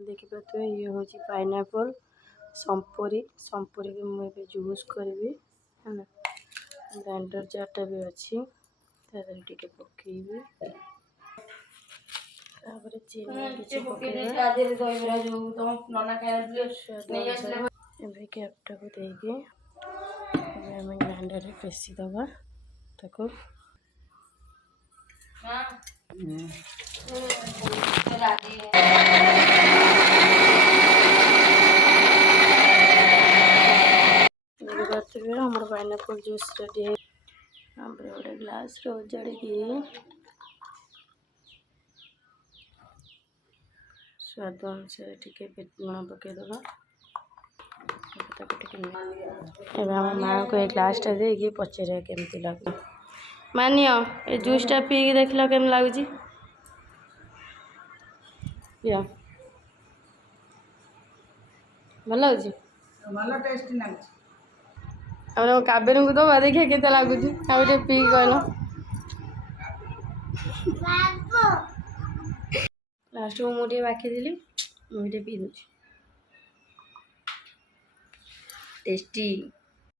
देखिपे ये हूँ पाइनएप्पल संपरी संपरी की मुझे जूस करी है ना ग्राइंडर जारटा भी अच्छी टे पकेबी कैपटा को देगी ग्राइंडर पेशी दबा ताको हमारे पाइनएप्पल जूस रेडी है गोटे ग्लास उजाड़ी स्वाद अनुसार टे लुण पकईदबा एवं माँ को ये ग्लासटा दे पचार केमती लगे मानिय ये जूसटा पी देख लो केम लगुच भल लगुच कावेरी को दबा देखिए के लगुच पी कहल लास्ट को मुझे बाकी देली मुझे पी दूँ टेस्टी।